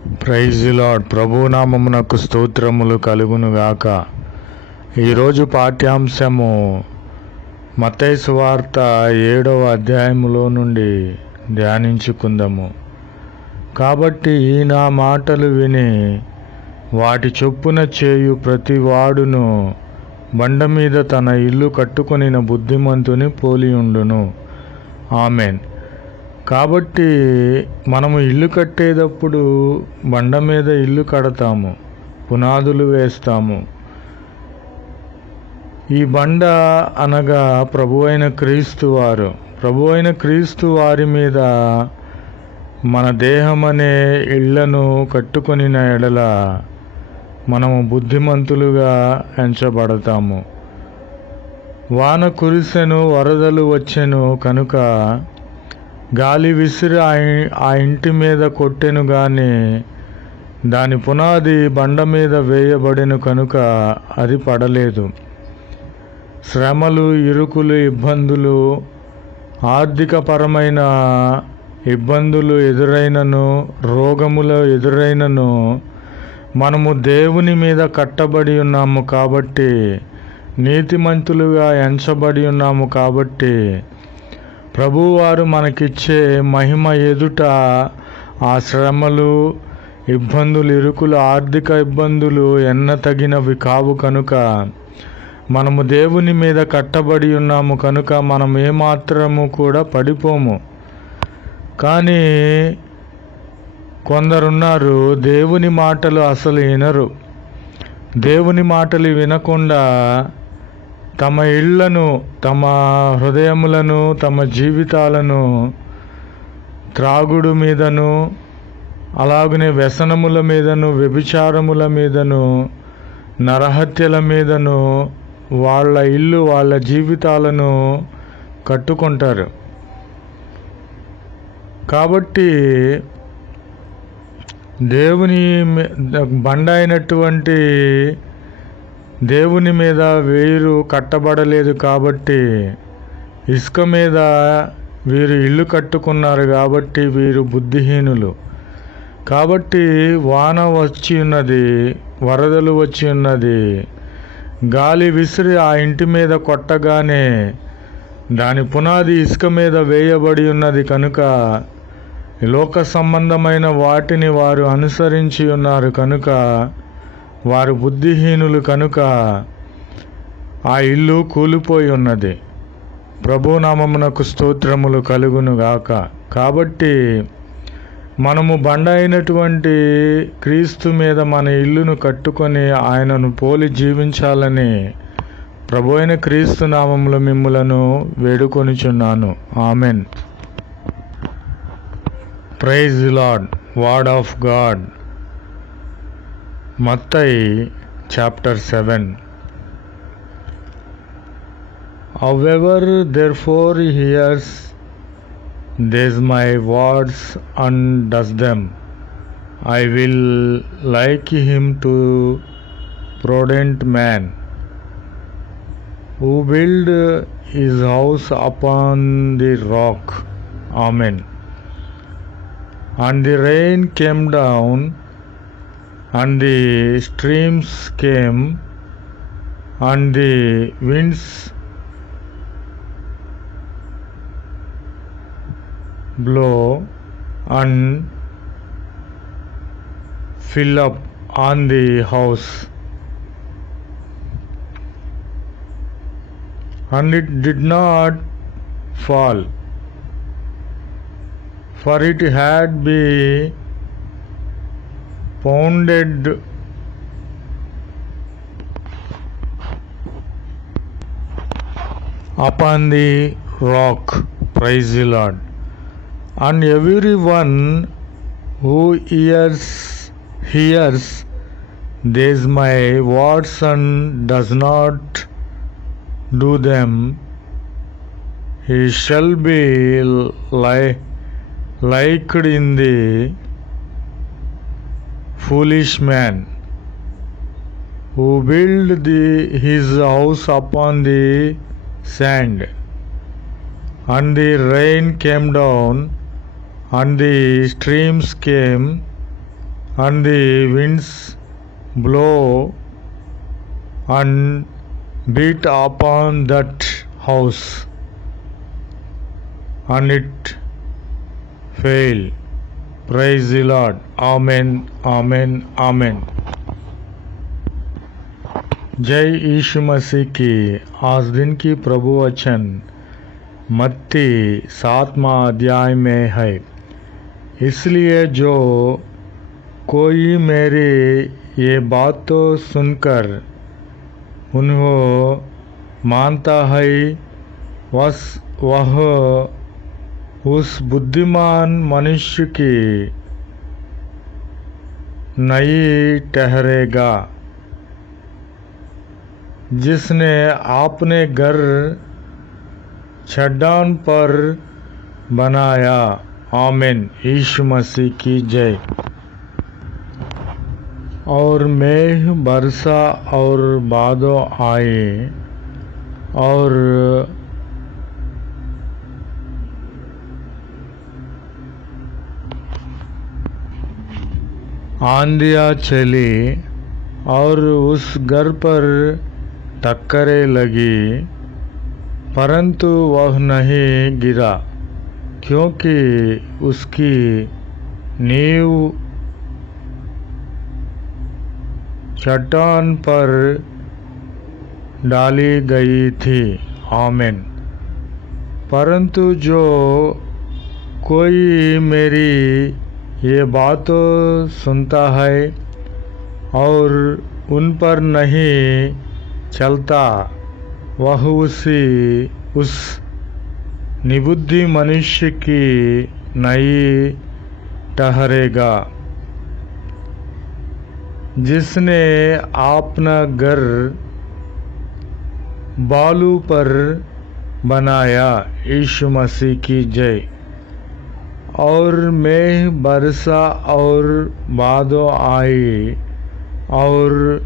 Praise the lord. ప్రభునామమునకు స్తోత్రములు కలుగునుగాక. ఈరోజు పాఠ్యాంశము మత్తయి సువార్త 7వ అధ్యాయములో నుండి ధ్యానించుకుందాము. కాబట్టి నా మాటలు విని వాటి చొప్పున చేయు ప్రతి వాడును బండ మీద తన ఇల్లు కట్టుకొనిన బుద్ధిమంతుని పోలియుండును. ఆమెన్. కాబట్టి మనము ఇల్లు కట్టేటప్పుడు బండ మీద ఇల్లు కడతాము, పునాదులు వేస్తాము. ఈ బండ అనగా ప్రభువైన క్రీస్తు వారి మీద మన దేహం అనే ఇళ్లను కట్టుకొనిన ఎడల మనము బుద్ధిమంతులుగా ఎంచబడతాము. వాన కురిసెను, వరదలు వచ్చెను కనుక గాలి విసిరి ఆ ఇంటి మీద కొట్టెను గాని దాని పునాది బండ మీద వేయబడెను కనుక అది పడలేదు. శ్రమలు, ఇరుకులు, ఇబ్బందులు, ఆర్థికపరమైన ఇబ్బందులు ఎదురైనను, రోగములు ఎదురైనను మనము దేవుని మీద కట్టబడి ఉన్నాము కాబట్టి, నీతిమంతులుగా ఎంచబడి ఉన్నాము కాబట్టి, ప్రభువారు మనకిచ్చే మహిమ ఎదుట ఆ శ్రమలు, ఇబ్బందులు, ఇరుకులు, ఆర్థిక ఇబ్బందులు ఎన్నతగినవి కావు కనుక మనము దేవుని మీద కట్టబడి ఉన్నాము కనుక మనం ఏమాత్రము కూడా పడిపోము. కానీ కొందరున్నారు, దేవుని మాటలు అసలు వినరు. దేవుని మాటలు వినకుండా తమ ఇళ్లను, తమ హృదయములను, తమ జీవితాలను త్రాగుడు మీదను, అలాగనే వ్యసనముల మీదను, వ్యభిచారముల మీదను, నరహత్యల మీదను వాళ్ళ ఇల్లు, వాళ్ళ జీవితాలను కట్టుకుంటారు. కాబట్టి దేవుని బండ అయినటువంటి దేవుని మీద వీరు కట్టబడలేదు కాబట్టి, ఇసుక మీద వీరు ఇల్లు కట్టుకున్నారు కాబట్టి వీరు బుద్ధిహీనులు. కాబట్టి వాన వచ్చి ఉన్నది, వరదలు వచ్చి ఉన్నది, గాలి విసిరి ఆ ఇంటి మీద కొట్టగానే దాని పునాది ఇసుక మీద వేయబడి ఉన్నది కనుక లోక సంబంధమైన వాటిని వారు అనుసరించి ఉన్నారు కనుక వారు బుద్ధిహీనులు కనుక ఆ ఇల్లు కూలిపోయి ఉన్నది. ప్రభునామమునకు స్తోత్రములు కలుగునుగాక. కాబట్టి మనము బండ అయినటువంటి క్రీస్తు మీద మన ఇల్లును కట్టుకొని ఆయనను పోలి జీవించాలని ప్రభు అయిన క్రీస్తు నామములో మిమ్ములను వేడుకొనుచున్నాను. Amen. Praise the lord. Word of God. Matthew chapter 7. However therefore hears these my words and does them, I will like him to prudent man, who build his house upon the rock. Amen. And the rain came down, and the streams came, and the winds blow and fill up on the house, and it did not fall, for it had been founded upon the rock. Praise the Lord. And everyone who hears these my words and does not do them, he shall be likened in the foolish man who built his house upon the sand, and the rain came down, and the streams came, and the winds blow and beat upon that house, and it fail. Praise the Lord. Amen, amen, amen. जय यीशु मसीह की। आज दिन की प्रभु वचन मत्ती 7वां अध्याय में है। इसलिए जो कोई मेरी ये बात तो सुनकर उन्हें मानता है, वह उस बुद्धिमान मनुष्य की नहीं ठहरेगा जिसने अपने घर चट्टान पर बनाया। आमीन। यीशु मसीह की जय। और मेघ बरसा और बादल आए और आंधियाँ चली और उस घर पर टक्करें लगी, परंतु वह नहीं गिरा, क्योंकि उसकी नींव चट्टान पर डाली गई थी। आमीन। परंतु जो कोई मेरी ये बातें सुनता है और उन पर नहीं चलता, वह उस निबुद्धि मनुष्य की नहीं ठहरेगा जिसने अपना घर बालू पर बनाया। यीशु मसीह की जय। और मेघ बरसा और बादल आए और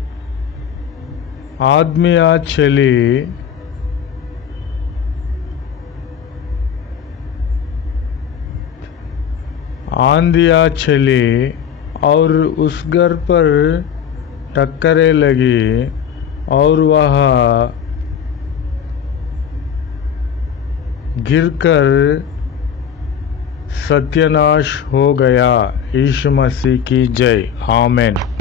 आंधियाँ चली और उस घर पर टक्करें लगी और वह गिरकर सत्यानाश हो गया। यीशु मसीह की जय। आमीन।